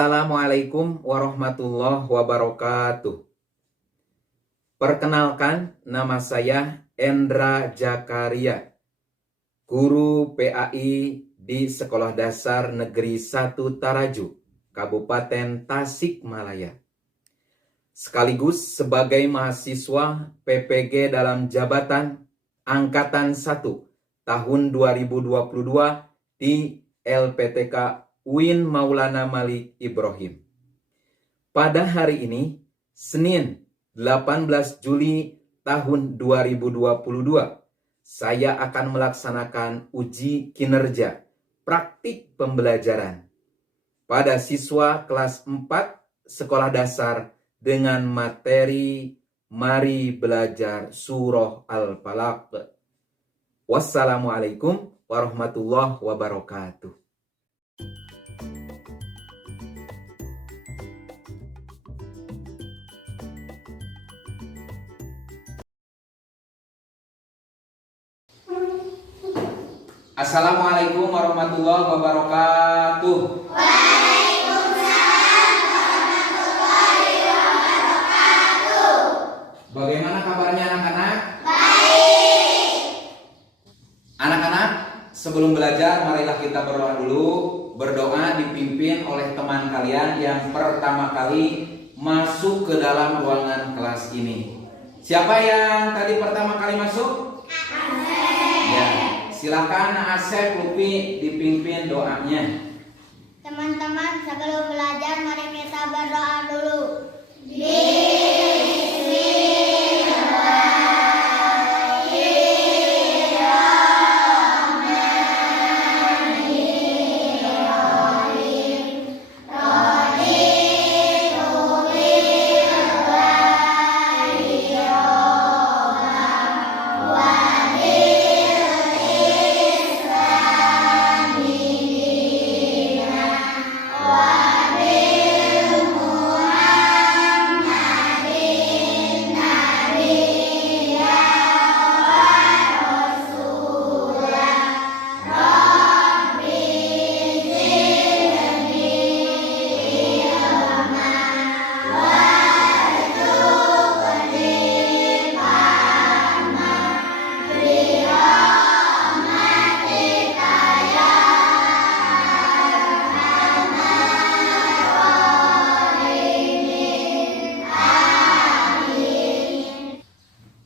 Assalamualaikum warahmatullahi wabarakatuh. Perkenalkan, nama saya Endra Jakaria, guru PAI di Sekolah Dasar Negeri 1 Taraju, Kabupaten Tasikmalaya. Sekaligus sebagai mahasiswa PPG dalam jabatan Angkatan 1 tahun 2022 di LPTK UIN Maulana Malik Ibrahim. Pada hari ini, Senin 18 Juli tahun 2022, saya akan melaksanakan uji kinerja praktik pembelajaran pada siswa kelas 4 sekolah dasar dengan materi Mari Belajar Surah Al-Falaq. Wassalamualaikum warahmatullahi wabarakatuh. Assalamualaikum warahmatullahi wabarakatuh. Waalaikumsalam warahmatullahi wabarakatuh. Bagaimana kabarnya anak-anak? Baik. Anak-anak, sebelum belajar marilah kita berdoa dulu. Berdoa dipimpin oleh teman kalian yang pertama kali masuk ke dalam ruangan kelas ini. Siapa yang tadi pertama kali masuk? Ya, silakan Asep, Lupi dipimpin doanya. Teman-teman, sebelum belajar mari kita berdoa dulu.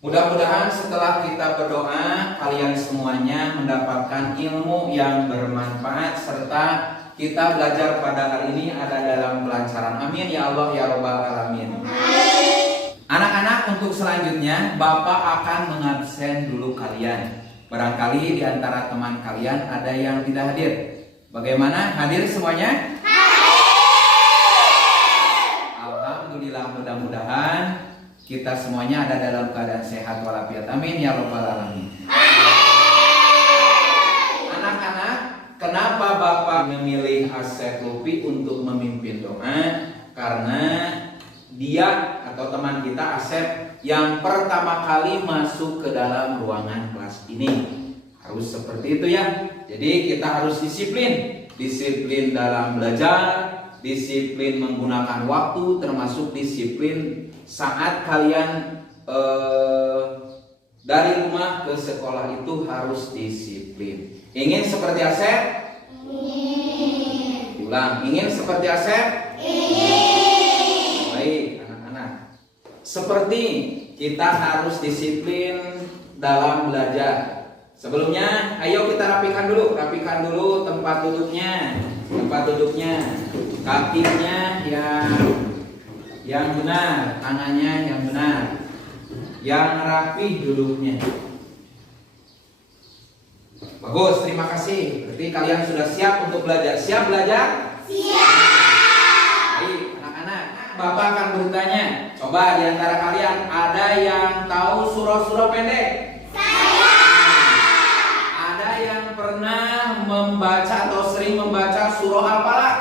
Mudah-mudahan setelah kita berdoa, kalian semuanya mendapatkan ilmu yang bermanfaat serta kita belajar pada hari ini ada dalam kelancaran. Amin ya Allah ya Rabbal Alamin. Anak-anak, untuk selanjutnya Bapak akan mengabsen dulu kalian. Barangkali di antara teman kalian ada yang tidak hadir. Bagaimana? Hadir semuanya? Alhamdulillah, mudah-mudahan kita semuanya ada dalam keadaan sehat walafiat. Amin ya Rabbal Alamin. Anak-anak, kenapa Bapak memilih Asep Lupi untuk memimpin doa? Karena dia atau teman kita Asep yang pertama kali masuk ke dalam ruangan kelas ini. Harus seperti itu ya. Jadi kita harus disiplin. Disiplin dalam belajar, disiplin menggunakan waktu, termasuk disiplin saat kalian dari rumah ke sekolah itu harus disiplin. Ingin seperti Asep? Ingin. Ulang, ingin seperti Asep? Ingin. Baik anak-anak. Seperti kita harus disiplin dalam belajar. Sebelumnya, ayo kita rapikan dulu tempat duduknya, kakinya yang benar, tangannya yang benar, yang rapi duduknya. Bagus, terima kasih. Berarti kalian sudah siap untuk belajar. Siap belajar? Siap. Baik, anak-anak, Bapak akan bertanya. Coba di antara kalian ada yang tahu surah-surah pendek? Saya. Ada yang pernah membaca atau sering membaca surah Al-Falaq?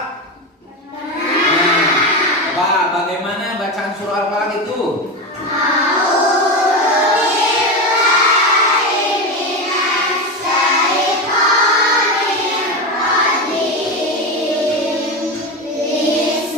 Coba bagaimana bacaan surah Al-Falaq itu? Bismillahirrahmanirrahim.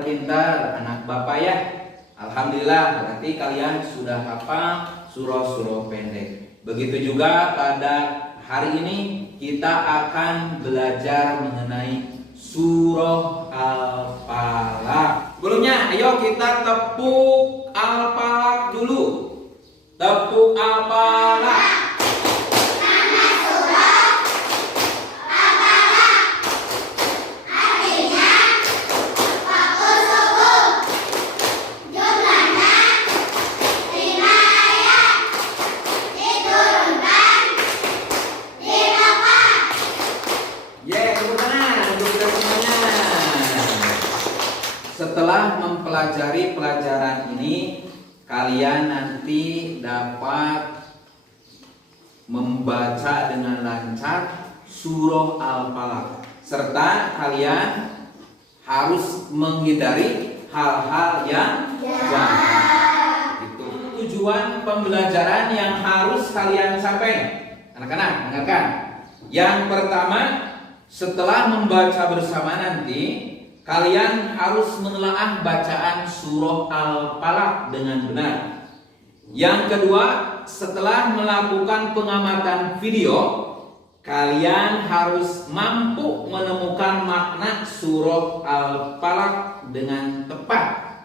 pintar-pintar anak Bapak ya. Alhamdulillah, berarti kalian sudah hafal surah-surah pendek. Begitu juga pada hari ini kita akan belajar mengenai surah Al-Falaq. Sebelumnya, ayo kita tepuk Al-Falaq dulu. Tepuk Al-Falaq. Setelah mempelajari pelajaran ini, kalian nanti dapat membaca dengan lancar surah Al-Falaq, serta kalian harus menghindari hal-hal yang jahat. Itu tujuan pembelajaran yang harus kalian capai. Anak-anak, dengarkan. Yang pertama, setelah membaca bersama nanti, kalian harus menelaah bacaan surah Al-Falaq dengan benar. Yang kedua, setelah melakukan pengamatan video, kalian harus mampu menemukan makna surah Al-Falaq dengan tepat.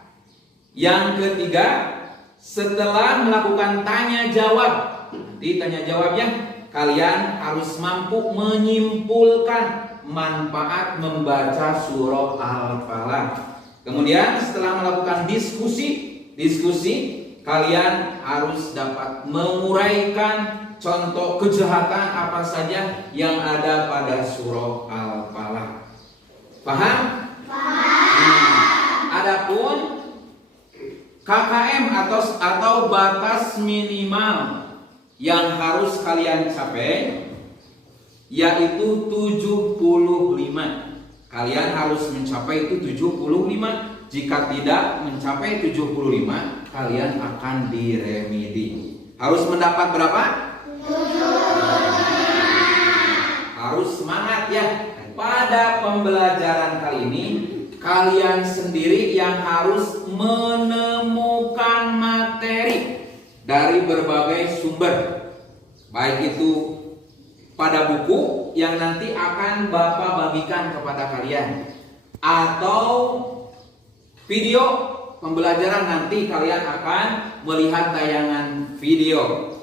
Yang ketiga, setelah melakukan tanya jawab, nanti tanya jawabnya, kalian harus mampu menyimpulkan manfaat membaca surah Al-Falaq. Kemudian setelah melakukan diskusi, kalian harus dapat menguraikan contoh kejahatan apa saja yang ada pada surah Al-Falaq. Paham? Adapun KKM atau batas minimal yang harus kalian capai yaitu 75. Kalian harus mencapai itu 75. Jika tidak mencapai 75, kalian akan diremedi. Harus mendapat berapa? 75. Harus semangat ya. Pada pembelajaran kali ini, kalian sendiri yang harus menemukan materi dari berbagai sumber. Baik itu pada buku yang nanti akan Bapak bagikan kepada kalian, atau video pembelajaran nanti kalian akan melihat tayangan video.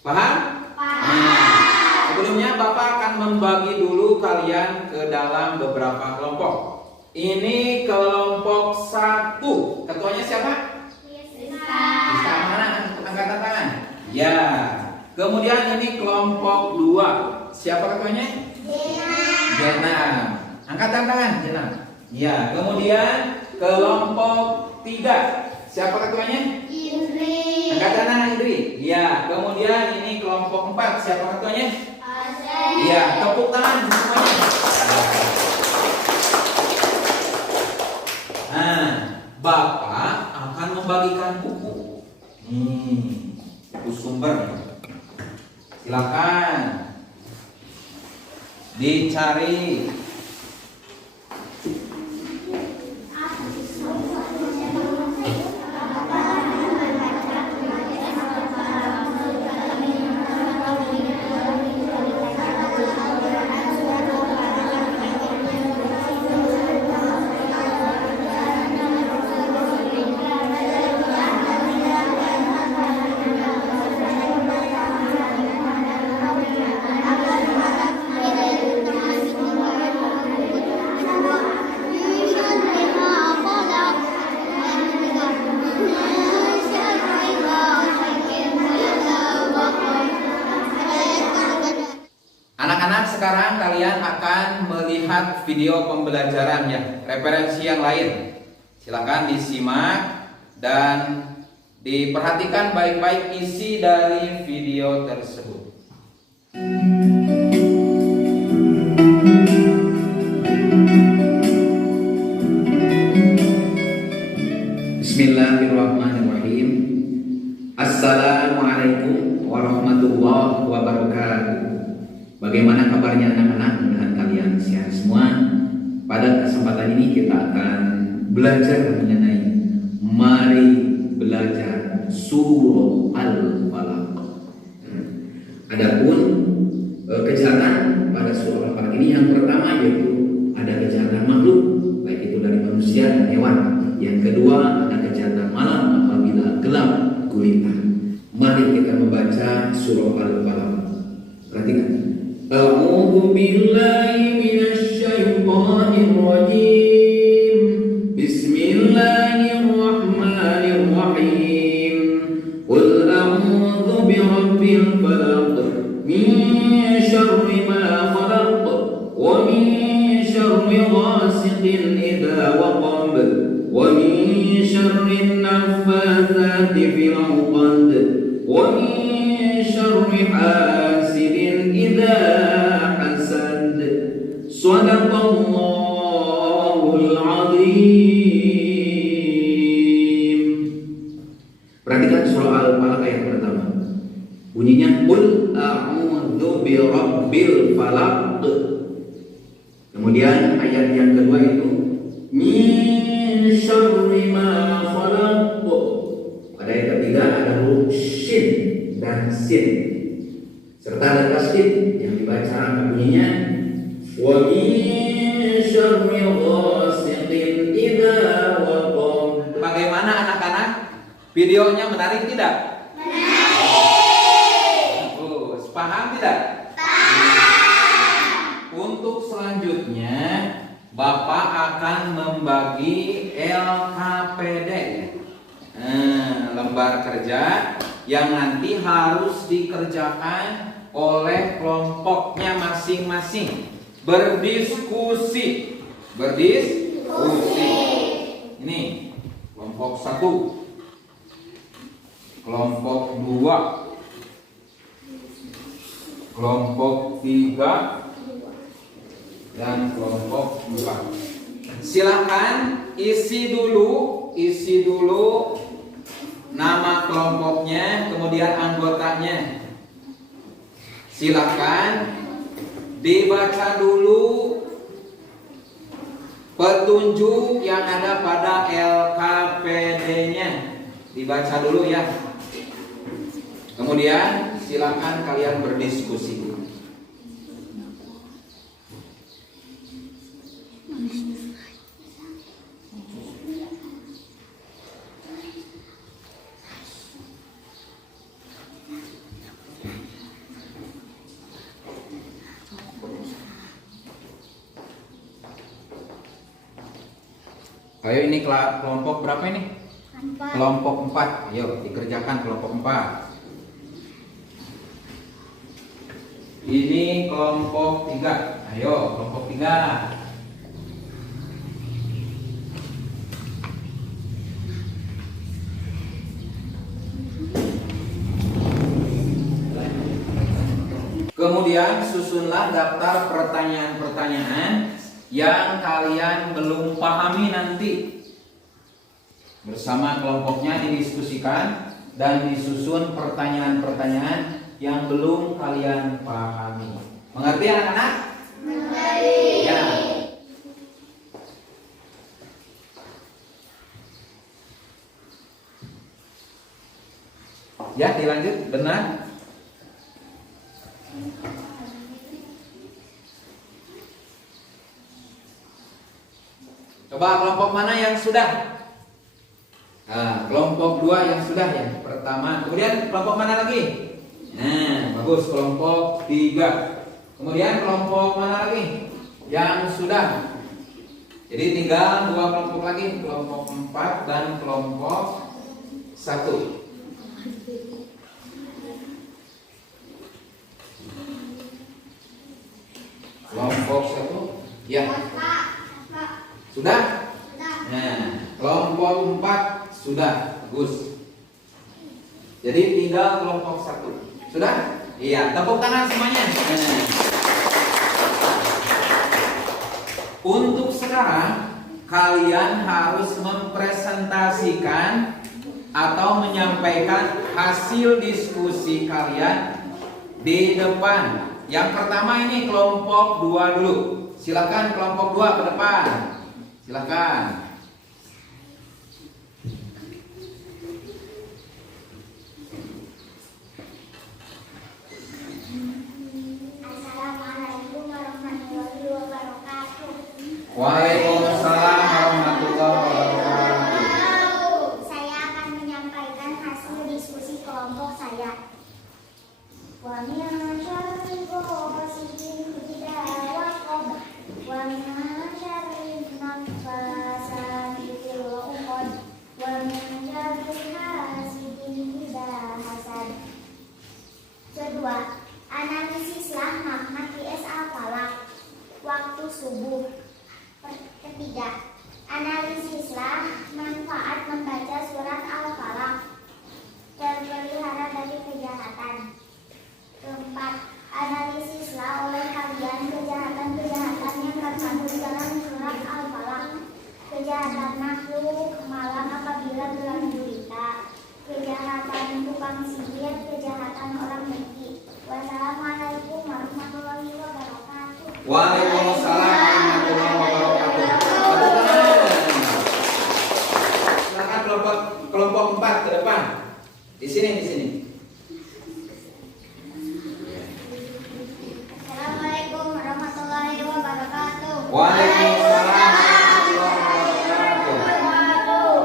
Paham? Nah, sebelumnya Bapak akan membagi dulu kalian ke dalam beberapa kelompok. Ini kelompok 1. Ketuanya siapa? Bisa mana? Angkatan tangan. Ya. Kemudian ini kelompok 2. Siapa ketuanya? Jenam. Angkatan tangan, Jenam. Ya, kemudian kelompok 3. Siapa ketuanya? Indri. Angkatan tangan Indri. Ya, kemudian ini kelompok 4. Siapa ketuanya? Asep. Ya, tepuk tangan semuanya. Nah, Bapak akan membagikan buku. Buku sumber. Silakan dicari. Sekarang kalian akan melihat video pembelajaran ya, referensi yang lain. Silakan disimak dan diperhatikan baik-baik isi dari video tersebut. Bismillahirrahmanirrahim. Assalamualaikum warahmatullahi wabarakatuh. Bagaimana kabarnya anak-anak? Mudah-mudahan kalian sehat semua. Pada kesempatan ini kita akan belajar mengenai mari belajar surah Al-Falaq. Adapun kejahatan pada surah Al-Falaq ini yang pertama yaitu ada kejahatan makhluk, baik itu dari manusia dan hewan. Yang kedua ada kejahatan malam apabila gelap gulita. Mari kita membaca surah Al-Falaq. Perhatikan. A'udzu billahi minasy syaithanir rajim. Bismillahirrahmanirrahim. Qul a'udzu birabbil falaq min syarri ma khalaq wa min syarri ghasiqin idza waqab wa min syarri naffatsati fil 'uqad wa min syarri hasidin idza hasad. Shadaqallahul 'azim. Perhatikan surah Al-Falaq ayat pertama. Bunyinya qul a'udzu birabbil falaq. Kemudian ayat yang kedua itu min syarri ma khalaq. Pada ayat ketiga ada huruf shin dan sin serta ada tasdid yang dibaca bunyinya wa min syarri ghasiqin idza waqab. Bagaimana anak-anak? Videonya menarik tidak? Bagus. Paham tidak? Untuk selanjutnya Bapak akan membagi LKPD, lembar kerja yang nanti harus dikerjakan oleh kelompoknya masing-masing. Berdiskusi. Ini kelompok 1, kelompok 2, kelompok 3, dan kelompok 4. Silakan isi dulu nama kelompoknya, kemudian anggotanya. Silakan dibaca dulu petunjuk yang ada pada LKPD-nya. Dibaca dulu ya. Kemudian silakan kalian berdiskusi. Ayo, ini kelompok berapa ini? 4. Kelompok 4. Ayo dikerjakan kelompok 4. Ini kelompok 3. Ayo kelompok 3. Kemudian susunlah daftar pertanyaan-pertanyaan yang kalian belum pahami nanti. Bersama kelompoknya didiskusikan dan disusun pertanyaan-pertanyaan yang belum kalian pahami. Mengerti anak-anak? Mengerti. Ya. Ya, dilanjut. Benar? Coba kelompok mana yang sudah? Nah, kelompok 2 yang sudah ya. Pertama. Kemudian kelompok mana lagi? Nah, bagus. Kelompok 3. Kemudian kelompok mana lagi? Yang sudah. Jadi tinggal 2 kelompok lagi. Kelompok 4 dan kelompok 1. Kelompok 1. Ya. Sudah? Nah, kelompok 4 sudah. Bagus. Jadi tinggal kelompok 1. Sudah? Iya, tepuk tangan semuanya. Nah. Untuk sekarang kalian harus mempresentasikan atau menyampaikan hasil diskusi kalian di depan. Yang pertama ini kelompok 2 dulu. Silakan kelompok 2 ke depan. Silakan. ketiga, analisislah manfaat membaca surat Al-Falaq. Terpelihara dari kejahatan. Keempat, analisislah oleh kalian kejahatan-kejahatan yang terkandung dalam surat Al-Falaq. Kejahatan makhluk, malam apabila bulan gurita, kejahatan tukang sihir, kejahatan orang dengki. Wassalamualaikum warahmatullahi wabarakatuh. Waalaikumsalam warahmatullahi wabarakatuh. Silakan kelompok 4 ke depan. Di sini. Assalamualaikum warahmatullahi wabarakatuh. Waalaikumsalam warahmatullahi wabarakatuh.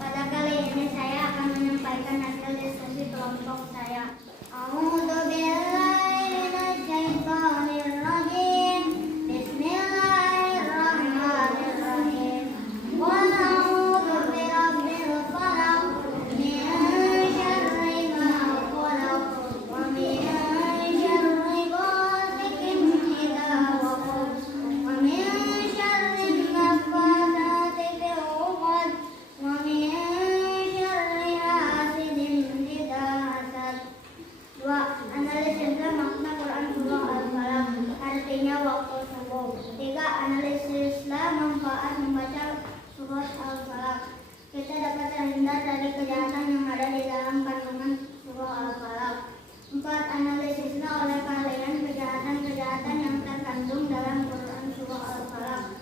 Pada kali ini saya akan menyampaikan hasil diskusi kelompok saya. A'udzu billahi minasy syaithanir rajim. Bismillahirrahmanirrahim. Wa a'udzu birabbil falaq min syarri ma khalaq wa min syarri ghasiqin idza waqab wa min syarri naffasati fil 'uqad wa min syarri hasidin idza hasad. 2. Analisislah makna Quran surah Al-Falaq, artinya waktu subuh. 3. Analisislah manfaat membaca surat Al-Falaq. Kita dapat terhindar dari kejahatan yang ada di dalam kandungan surah Al-Falaq. 4. Analisislah oleh kalian kejahatan-kejahatan yang terkandung dalam Quran surah Al-Falaq.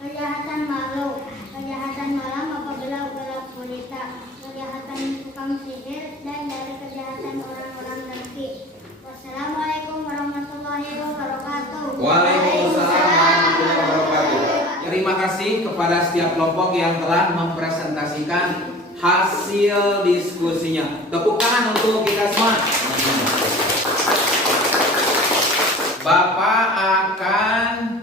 Kejahatan makhluk, kejahatan malam apabila gelap gulita, kejahatan tukang sihir, dan dari kejahatan orang-orang dengki. Wassalamualaikum warahmatullahi wabarakatuh. Waalaikumsalam warahmatullahi wabarakatuh. Terima kasih kepada setiap kelompok yang telah mempresentasikan hasil diskusinya. Tepuk tangan untuk kita semua. Bapak akan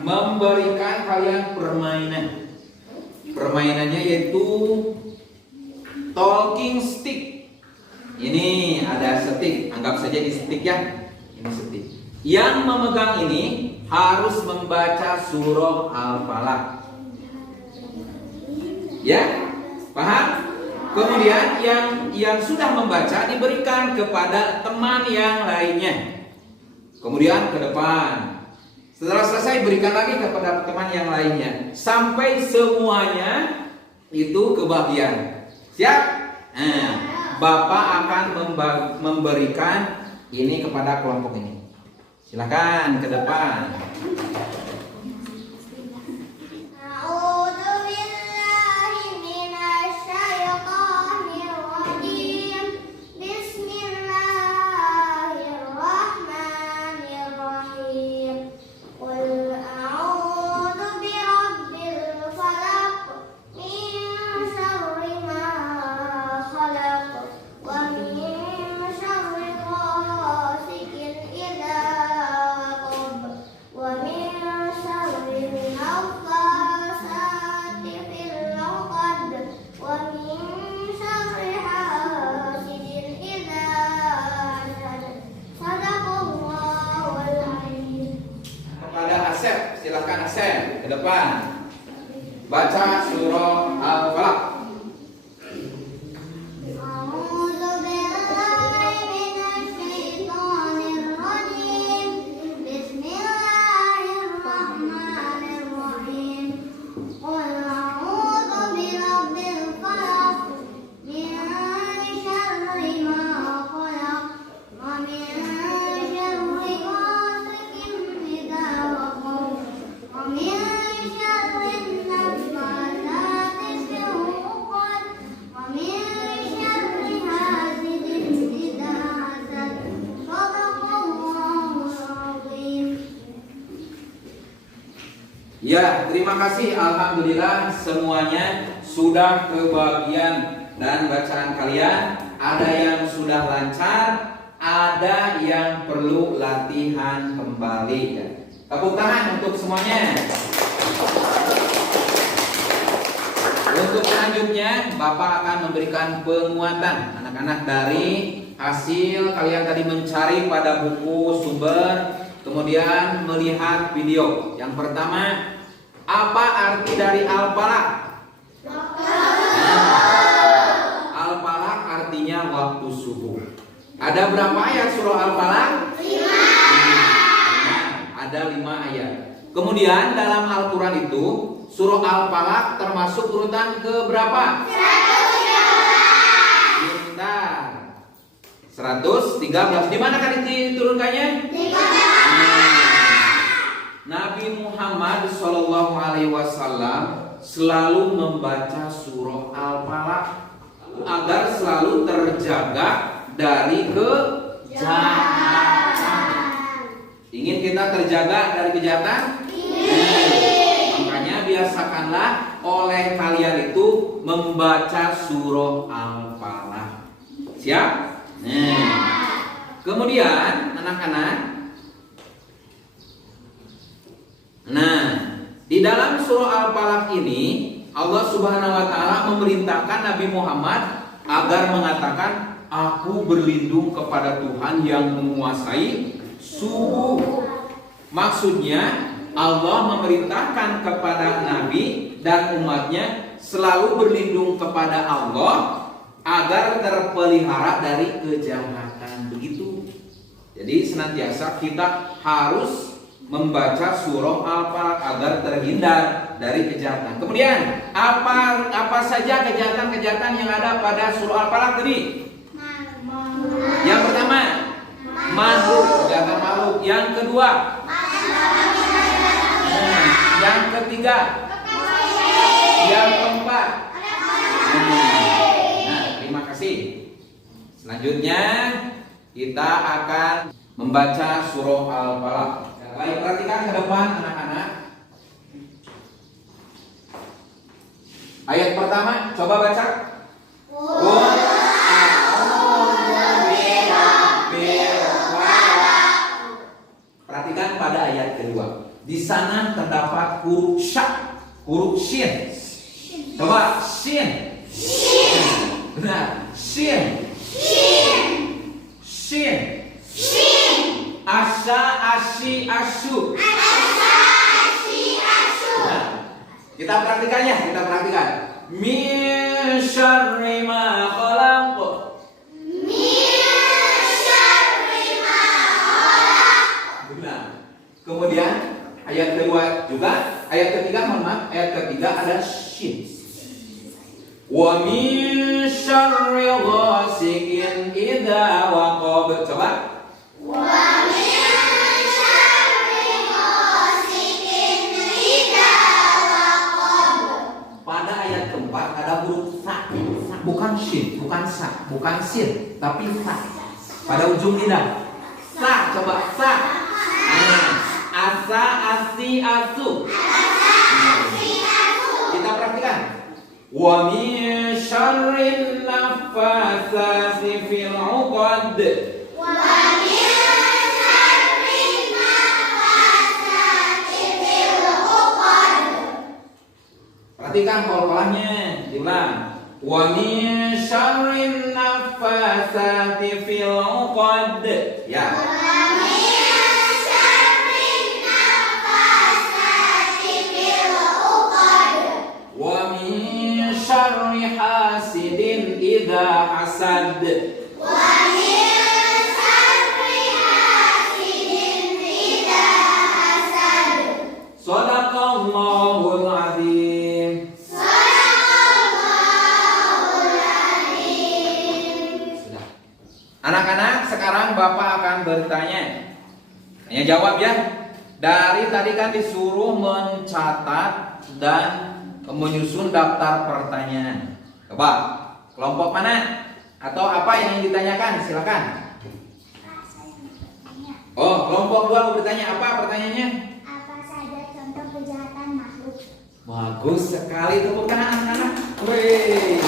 memberikan kalian permainan. Permainannya yaitu talking stick. Ini ada stick, anggap saja di stick ya. Ini stick. Yang memegang ini harus membaca surah Al-Falaq. Ya? Paham? Kemudian yang sudah membaca diberikan kepada teman yang lainnya. Kemudian ke depan. Setelah selesai berikan lagi kepada teman yang lainnya sampai semuanya itu kebagian. Siap? Bapak akan memberikan ini kepada kelompok ini. Silakan ke depan. A'udzu billahi minasy syaithanir rajim. Bismillahirrahmanirrahim. Qul a'udzu birabbil falaq min syarri ma khalaq wa min syarri ghasiqin idza waqab wa min syarri naffasati fil 'uqad wa min syarri hasidin idza hasad. Sadaqallahul azim. Kepada Asep, silakan Asep ke depan. Baca surah Al-Falaq. A'udzu billahi minasy syaithanir rajim. Bismillahirrahmanirrahim. Qul a'udzu birabbil falaq min syarri ma khalaq wa min syarri ghasiqin idza waqab wa min syarri naffasati fil 'uqad wa min syarri hasidin idza hasad. Shadaqallahul azim. Ya, terima kasih. Alhamdulillah semuanya sudah kebagian dan bacaan kalian. Ada yang sudah lancar, ada yang perlu latihan kembali ya. Tepuk tangan untuk semuanya. Untuk selanjutnya, Bapak akan memberikan penguatan anak-anak dari hasil kalian tadi mencari pada buku sumber kemudian melihat video. Yang pertama, apa arti dari al-falaq? Al-falaq artinya waktu subuh. Ada berapa ayat surah al-falaq? 5. Ada 5 ayat. Kemudian dalam Al-Quran itu surah al-falaq termasuk urutan ke berapa? 113. Di mana kan diturunkannya? Nabi Muhammad SAW selalu membaca surah Al-Falaq agar selalu terjaga dari kejahatan. Ingin kita terjaga dari kejahatan? Makanya biasakanlah oleh kalian itu membaca surah Al-Falaq. Siap? Kemudian anak-anak, di dalam surah Al-Falaq ini Allah Subhanahu wa taala memerintahkan Nabi Muhammad agar mengatakan, aku berlindung kepada Tuhan yang menguasai subuh. Maksudnya Allah memerintahkan kepada Nabi dan umatnya selalu berlindung kepada Allah agar terpelihara dari kejahatan. Begitu. Jadi senantiasa kita harus membaca surah Al-Falaq agar terhindar dari kejahatan. Kemudian apa saja kejahatan-kejahatan yang ada pada surah Al-Falaq tadi? Yang pertama, makhluk, kejahatan makhluk. Yang kedua, yang ketiga, yang keempat. Terima kasih. Selanjutnya kita akan membaca surah Al-Falaq. Baik, perhatikan ke depan anak-anak. Ayat pertama, coba baca. Perhatikan pada ayat kedua. Di sana terdapat huruf sya, huruf shin. Coba shin. Benar, shin. Shin. Asa, asi, asu. Nah, kita perhatikannya, kita perhatikan. Min syarri ma khalaq. Benar. Kemudian ayat kedua juga, ayat ketiga, mohon maaf, ayat ketiga ada shin. Wa min syarri ghasikin idza waqab. Coba. Pada ayat keempat ada huruf sa, bukan shin, bukan sa, bukan sin, tapi sa. Pada ujung lidah. Sa, coba sa. Asa, asi, asu. Kita perhatikan. Wa min syarrin naffasati fil 'uqad. Perhatikan kol-kolahnya, diulang. Wa min syarrin naffasati fil 'uqad. Ya. Wa min syarri hasidin idza hasad. Shadaqallahul azim. Sudah. Anak-anak, sekarang Bapak akan bertanya. Tanya jawab ya. Dari tadi kan disuruh mencatat dan menyusun daftar pertanyaan. Coba, kelompok mana? Atau apa yang ditanyakan? Silakan. Oh, kelompok 2 mau bertanya apa pertanyaannya? Apa saja contoh kejahatan makhluk? Bagus sekali, tepuk tangan anak-anak. Wih,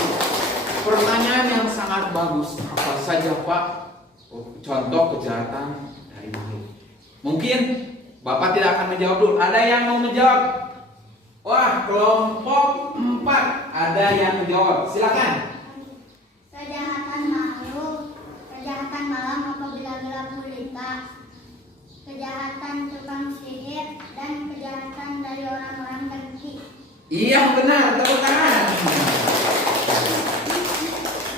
pertanyaan yang sangat bagus. Apa saja Pak contoh kejahatan dari makhluk? Mungkin Bapak tidak akan menjawab dulu. Ada yang mau menjawab? Wah, kelompok 4 ada yang menjawab. Silakan. Kejahatan makhluk, kejahatan malam apabila gelap gulita, kejahatan tukang sihir, dan kejahatan dari orang-orang dengki. Iya benar, tepuk tangan.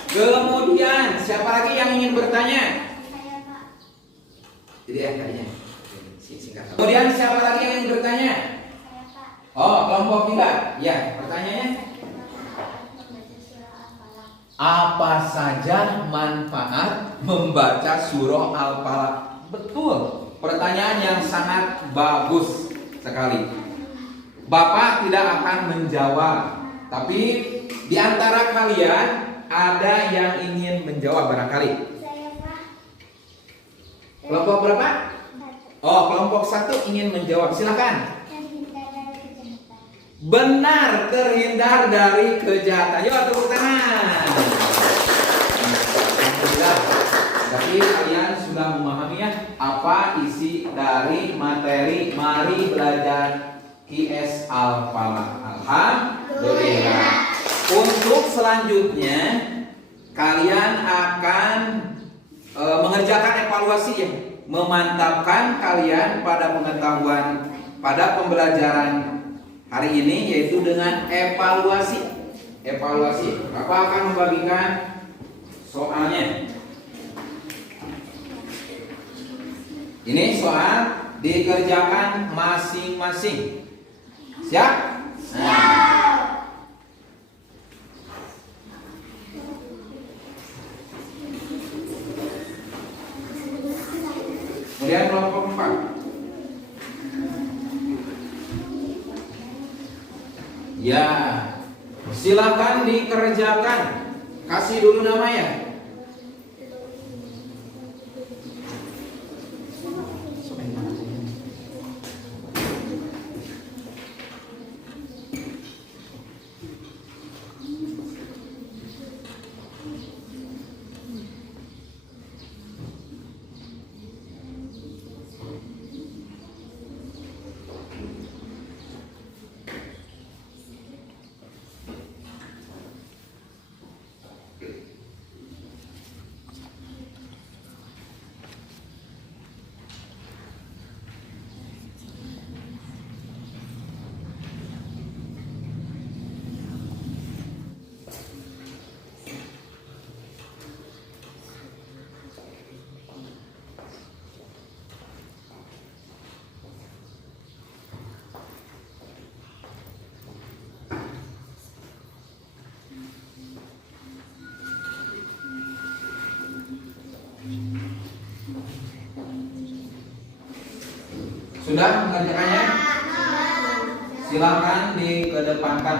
Kemudian siapa lagi yang ingin bertanya? Saya, Pak. Jadi kayaknya singkat. Kemudian siapa lagi yang ingin bertanya? Saya, Pak. Oh, kelompok 3. Ya, pertanyaannya. Membaca surah Al-Falaq. Apa saja manfaat membaca surah Al-Falaq? Betul. Pertanyaan yang sangat bagus sekali. Bapak tidak akan menjawab, tapi di antara kalian ada yang ingin menjawab barangkali. Saya, Pak. Kelompok berapa? Oh, kelompok 1 ingin menjawab. Silakan. Terhindar dari kejahatan. Benar, terhindar dari kejahatan. Yuk tepuk tangan. Alhamdulillah. Jadi kalian sudah memahami ya apa isi dari materi Mari Belajar QS Al-Falaq. Alhamdulillah. Untuk selanjutnya kalian akan mengerjakan evaluasi ya, memantapkan kalian pada pengetahuan pada pembelajaran hari ini, yaitu dengan evaluasi. Bapak akan membagikan soalnya. Ini soal dikerjakan masing-masing. Siap? Nah. Kemudian kelompok 4. Ya, silakan dikerjakan. Kasih dulu namanya. Sudah mengerjakannya? Silakan dikedepankan.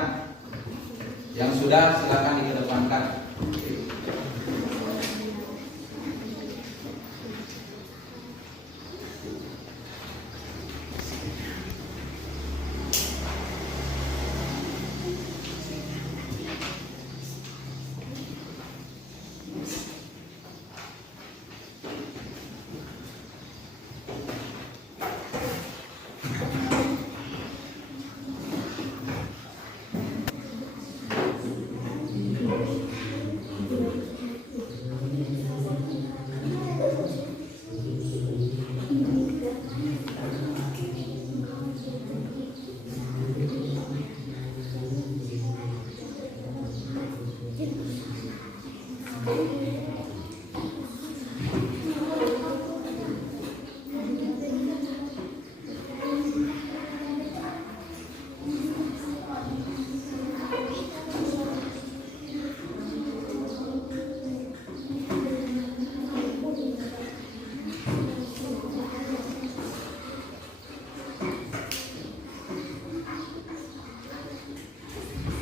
Yang sudah silakan dikedepankan.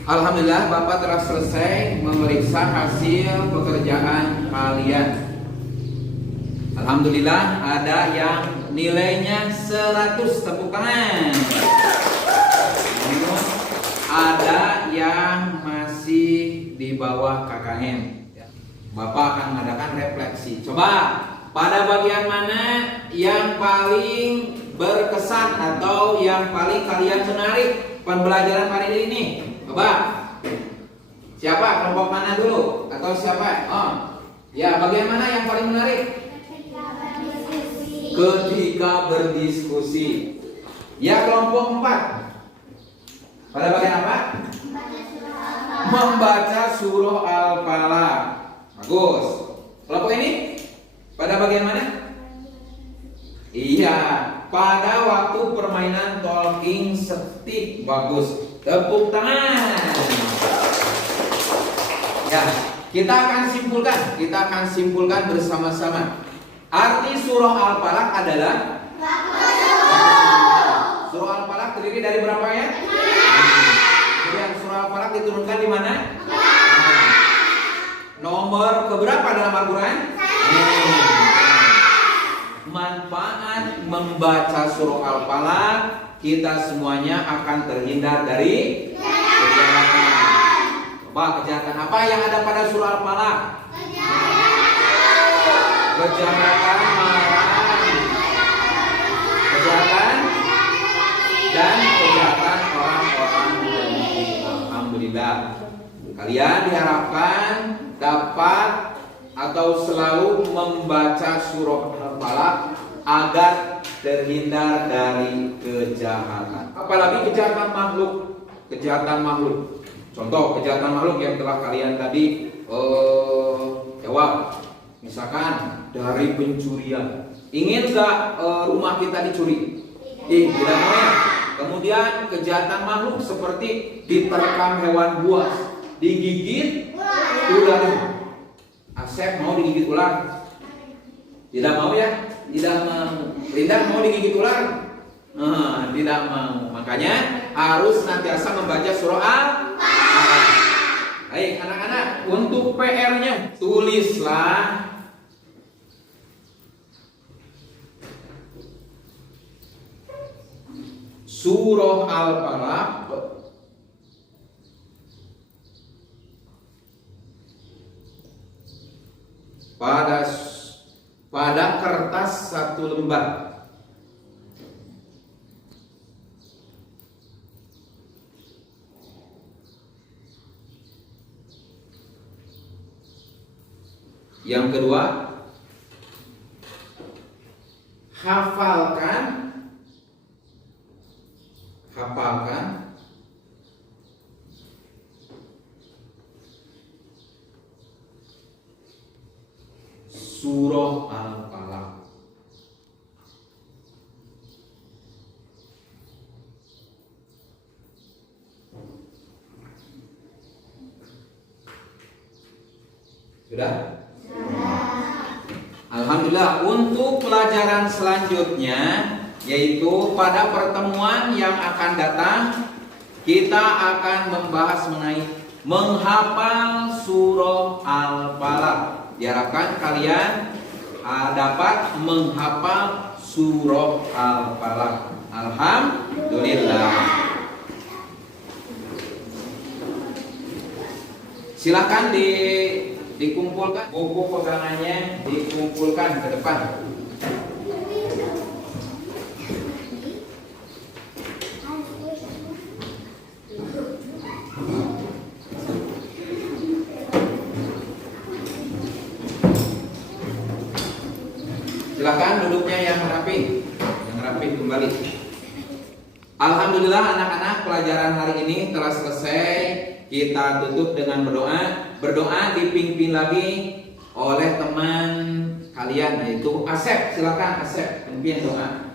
Alhamdulillah, Bapak telah selesai memeriksa hasil pekerjaan kalian. Alhamdulillah, ada yang nilainya 100, tepuk tangan. Namun ada yang masih di bawah KKM. Bapak akan mengadakan refleksi. Coba, pada bagian mana yang paling berkesan atau yang paling kalian menarik pembelajaran hari ini? Coba, siapa? Kelompok mana dulu? Atau siapa? Oh, ya, bagian mana yang paling menarik? ketika berdiskusi. Ya, kelompok 4. Pada bagian apa? Membaca surah Al-Falaq. Bagus. Kelompok ini pada bagian mana? Iya, pada waktu permainan talking stick. Bagus. Tepuk tangan. Ya, kita akan simpulkan bersama-sama. Arti surah Al-Falaq adalah surah Al-Falaq terdiri dari berapa ya? Kemudian surah Al-Falaq diturunkan di mana? Nomor keberapa dalam Al-Quran? Manfaat membaca surah Al-Falaq, kita semuanya akan terhindar dari kejahatan. Coba, kejahatan apa yang ada pada surah Al-Falaq? Kejahatan marah, kejahatan dan kejahatan orang-orang dengki. Alhamdulillah, kalian diharapkan dapat atau selalu membaca surah Al-Falaq agar terhindar dari kejahatan. Apalagi kejahatan makhluk. Contoh kejahatan makhluk yang telah kalian tadi jawab. Misalkan dari pencurian. Ingin nggak rumah kita dicuri? Tidak mau ya. Kemudian kejahatan makhluk seperti diterkam hewan buas, digigit ular. Asep mau digigit ular? Tidak mau ya? Tidak mau. Linda mau digigit ular? Tidak mau. Makanya harus senantiasa membaca surah Al-Falaq. Baik anak-anak, untuk PR-nya tulislah surah Al-Falaq pada kertas 1 lembar. Yang kedua, hafalkan surah Al-Falaq. Sudah? Alhamdulillah. Untuk pelajaran selanjutnya, yaitu pada pertemuan yang akan datang, kita akan membahas mengenai menghafal surah Al-Falaq. Diharapkan kalian dapat menghafal surah Al-Falaq. Alhamdulillah. Silakan dikumpulkan buku pegangannya, dikumpulkan ke depan. Silakan duduknya yang rapi kembali. Alhamdulillah anak-anak, pelajaran hari ini telah selesai. Kita tutup dengan berdoa dipimpin lagi oleh teman kalian yaitu Asep. Silakan Asep, pimpin doa.